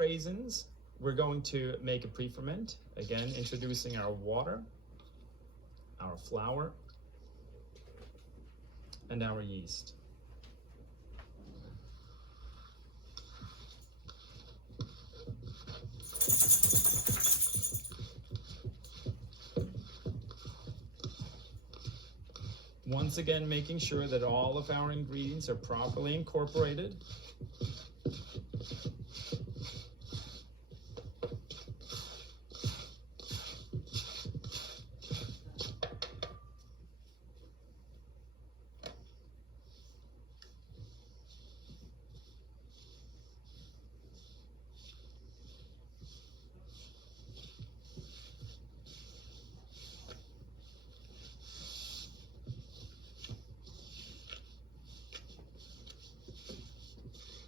Raisins, we're going to make a pre-ferment. Again, introducing our water, our flour, and our yeast. Once again, making sure that all of our ingredients are properly incorporated.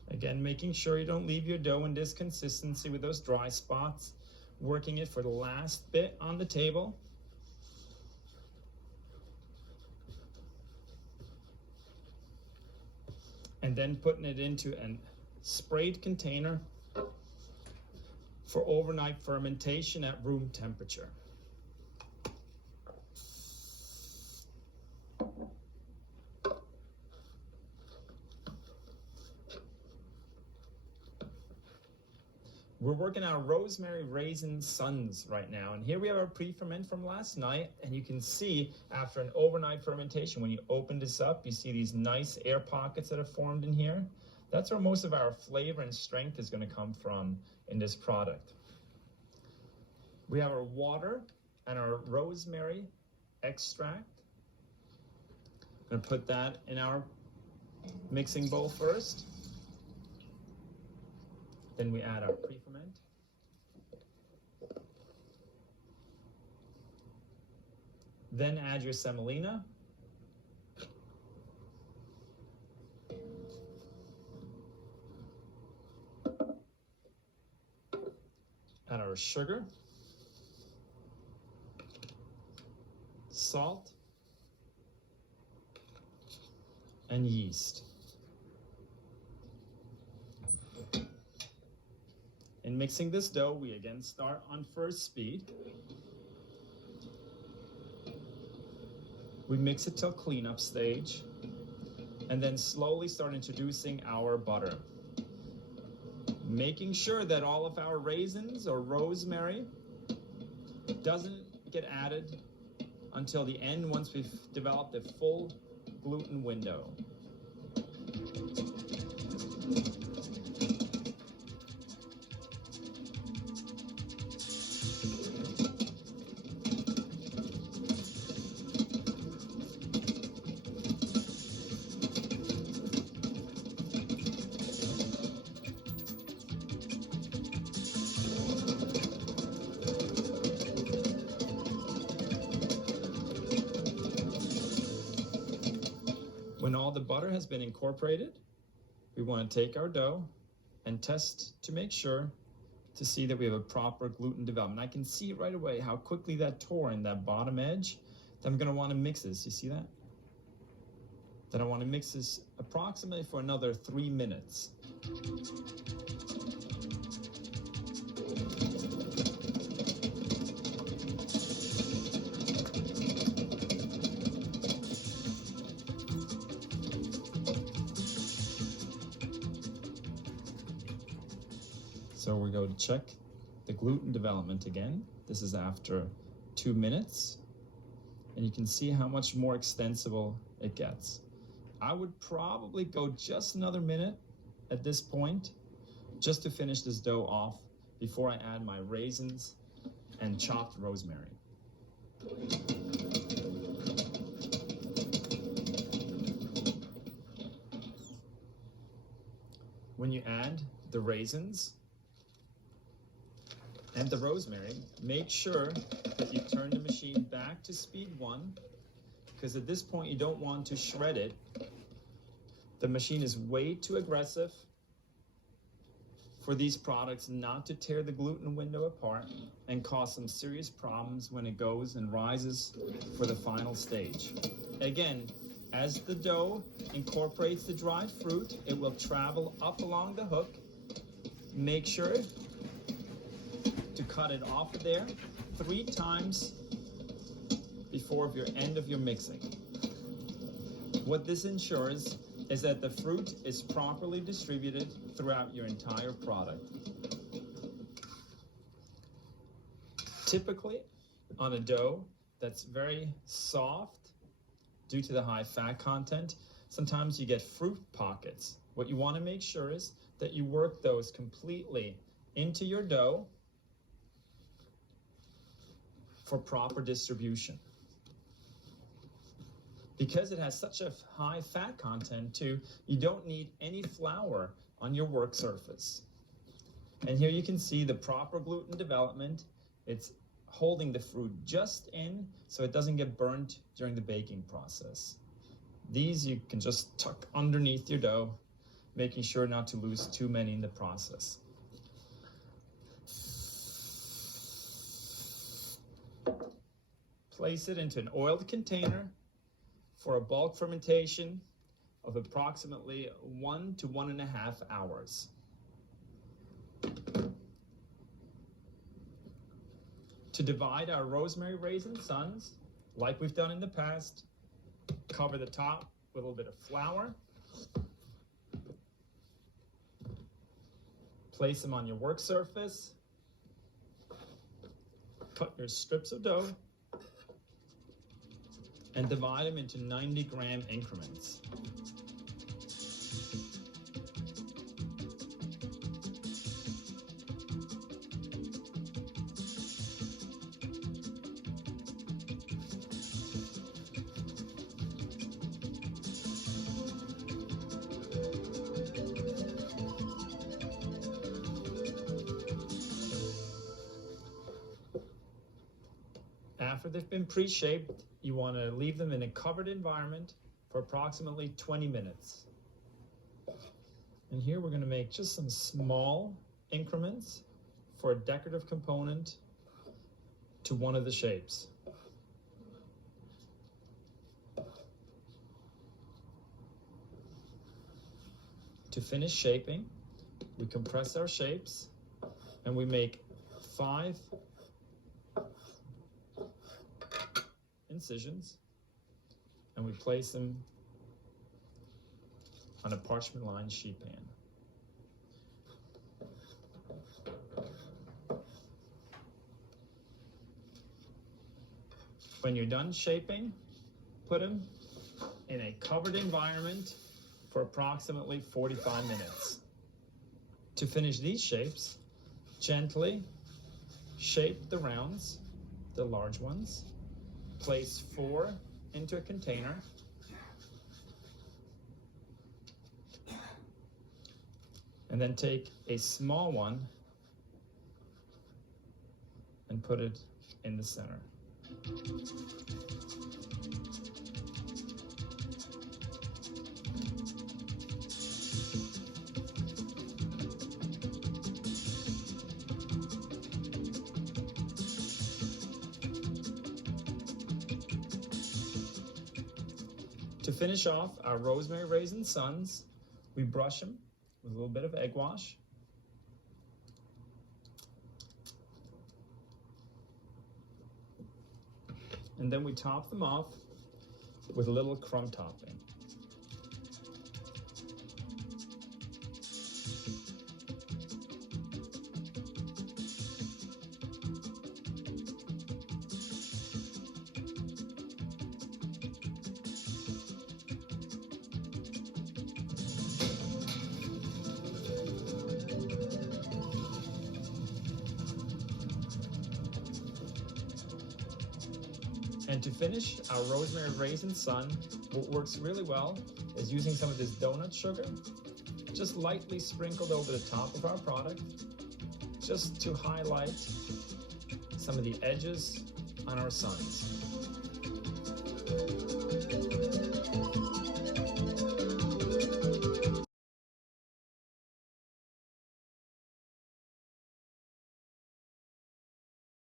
Again, making sure you don't leave your dough in this consistency with those dry spots. Working it for the last bit on the table. And then putting it into a sprayed container for overnight fermentation at room temperature. We're working our Rosemary Raisin Suns right now, and here we have our pre-ferment from last night, and you can see after an overnight fermentation, when you open this up, you see these nice air pockets that are formed in here. That's where most of our flavor and strength is going to come from in this product. We have our water and our rosemary extract. I'm going to put that in our mixing bowl first. Then we add our pre-ferment. Then add your semolina. Add our sugar, salt, and yeast. In mixing this dough, we again start on first speed. We mix it till cleanup stage, and then slowly start introducing our butter. Making sure that all of our raisins or rosemary doesn't get added until the end once we've developed a full gluten window. When all the butter has been incorporated, we want to take our dough and test to make sure to see that we have a proper gluten development. I can see right away how quickly that tore in that bottom edge. Then I'm going to want to mix this. You see that? Then I want to mix this approximately for another 3 minutes. So we go to check the gluten development again. This is after 2 minutes, and you can see how much more extensible it gets. I would probably go just another minute at this point, just to finish this dough off before I add my raisins and chopped rosemary. When you add the raisins and the rosemary, make sure that you turn the machine back to speed 1, because at this point you don't want to shred it. The machine is way too aggressive for these products not to tear the gluten window apart and cause some serious problems when it goes and rises for the final stage. Again, as the dough incorporates the dried fruit, it will travel up along the hook, make sure to cut it off of there 3 times before your end of your mixing. What this ensures is that the fruit is properly distributed throughout your entire product. Typically, on a dough that's very soft due to the high fat content, sometimes you get fruit pockets. What you want to make sure is that you work those completely into your dough for proper distribution. Because it has such a high fat content too, you don't need any flour on your work surface. And here you can see the proper gluten development. It's holding the fruit just in so it doesn't get burnt during the baking process. These you can just tuck underneath your dough, making sure not to lose too many in the process. Place it into an oiled container for a bulk fermentation of approximately 1 to 1.5 hours. To divide our Rosemary Raisin Suns, like we've done in the past, cover the top with a little bit of flour. Place them on your work surface. Cut your strips of dough and divide them into 90-gram increments. After they've been pre-shaped, you want to leave them in a covered environment for approximately 20 minutes. And here we're going to make just some small increments for a decorative component to one of the shapes. To finish shaping, we compress our shapes and we make 5 incisions, and we place them on a parchment lined sheet pan. When you're done shaping, put them in a covered environment for approximately 45 minutes. To finish these shapes, gently shape the rounds, the large ones. Place 4 into a container. And then take a small one and put it in the center. To finish off our Rosemary Raisin Suns, we brush them with a little bit of egg wash. And then we top them off with a little crumb topping. And to finish our Rosemary Raisin Sun, what works really well is using some of this donut sugar, just lightly sprinkled over the top of our product, just to highlight some of the edges on our suns.